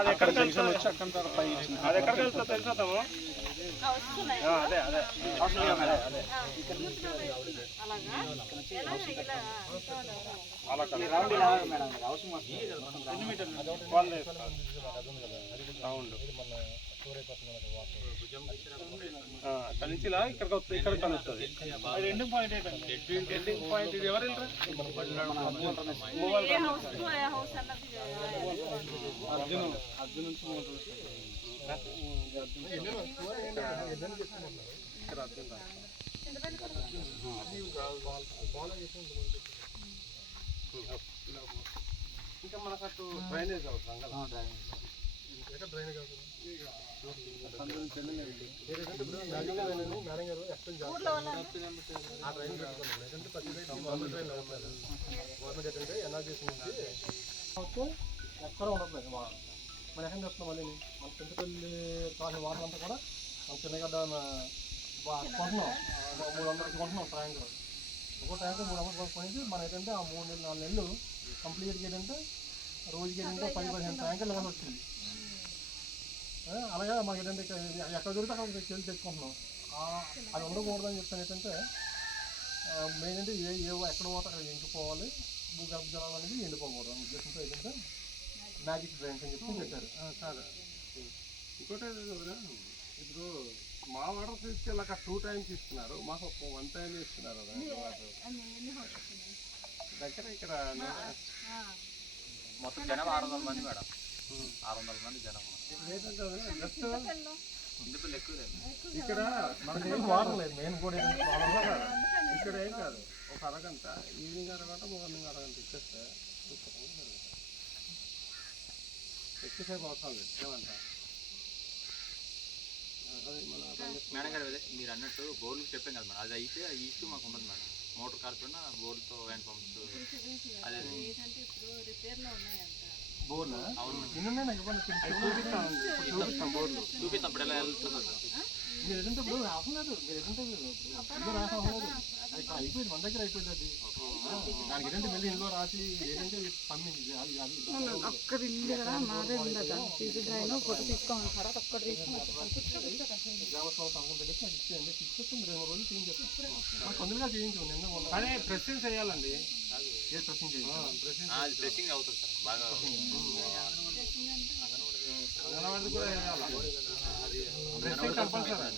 అది ఎక్కడ జంక్షన్ వచ్చి అక్కడ అది ఎక్కడికి వెళ్తా తెలుసా? అదే అదే అక్కడి నుంచి ఇలా ఇక్కడ కలుస్తుంది. ఎండింగ్ పాయింట్ ఏంటంటే ఎండింగ్ పాయింట్ ఇది ఎవరు అర్జున్ నుంచి ఇంకా మనకు అటు డ్రైనేజ్ అవసరం కదా. డ్రైనేజ్ అవసరం ఎక్కడ ఉండట్లేదు. మన ఎక్కడ చెప్తున్నాం మళ్ళీ మన చింతపల్లి కాసిన వాటర్ అంతా కూడా మన చిన్నగడ్డ కొంటున్నాం. 300 కొంటున్నాం ట్యాంకర్. ఒక్కో ట్యాంకర్ 300 కొనేసి మనం ఏంటంటే ఆ 3 నెలలు 4 నెలలు కంప్లీట్గా ఏంటంటే రోజుకి ఏంటంటే 10-15 ట్యాంకర్లు ఇవ్వాల్సి వచ్చింది. అలాగే మనకి ఏంటంటే ఎక్కడ దొరికితే అక్కడ చెల్లి తెచ్చుకుంటున్నాం. అది ఉండకూడదని చెప్తాను. ఏంటంటే మెయిన్ అంటే ఎక్కడ పోతే అక్కడ ఎండిపోవాలి, భూగర్భ జలాలు అనేది ఎండిపోకూడదు అనే ఉద్దేశంతో ఏంటంటే మ్యాజిక్ డ్రైన్స్ అని చెప్పి పెట్టారు. సార్ ఇంకోటి ఇప్పుడు మా వాటర్ తీసుకెళ్ళాక 2 టైమ్స్ ఇస్తున్నారు, మాకు 1 టైం ఇస్తున్నారు. దగ్గర ఇక్కడ మొత్తం జనం 600 మంది మేడం. 600 మంది జనం. ఇక్కడ మనకి ఏం వాటర్ లేదు. మెయిన్ కూడా ఇక్కడ ఏం కాదు, ఒక అరగంట ఈవినింగ్ అరగంట మార్నింగ్ అరగంట ఇచ్చేస్తే ఎక్కువసేపు అవసరం లేదు. ఏమంటారు మేడం గారు? అదే మీరు అన్నట్టు బోర్లు చెప్పాం కదా మేడం, అది అయితే ఈ ఇష్యూ మాకు ఉండదు మేడం. మోటార్ కార్పొరేట్ బోర్డుతో హ్యాండ్ పంప్స్ అదే బోర్లు చూపిస్తాం. ఇప్పుడు ఎలా వెళ్తుందో మీరు ఎదంటే ఇప్పుడు అవసరం లేదు. మీరు ఎదంటే రాసం లేదు. అయిపోయింది, మన దగ్గర అయిపోయింది. అది దానికి ఏంటంటే మళ్ళీ ఇంట్లో రాసి ఏంటంటే పంపింది. అక్కడ ఇల్లు కదా మాదే ఉండదు. సీసీ డ్రైవ్ ఫోటో తీసుకోవాలి సార్. అక్కడ గ్రామస్థానం సంఘం దగ్గర నాకు ఇచ్చేయండి. ఇచ్చేస్తాం 2 రోజులు చేయించేస్తాం. మాకు తొందరగా చేయించాం నిన్న మొన్న. కానీ ప్రెస్సింగ్ చేయాలండి. ఏ ప్రెస్సింగ్ చేయాలి? ప్రెస్సింగ్ అవుతుంది సార్ బాగా. అంగన్వాడి కూడా వేయాలి. Pressing compulsory.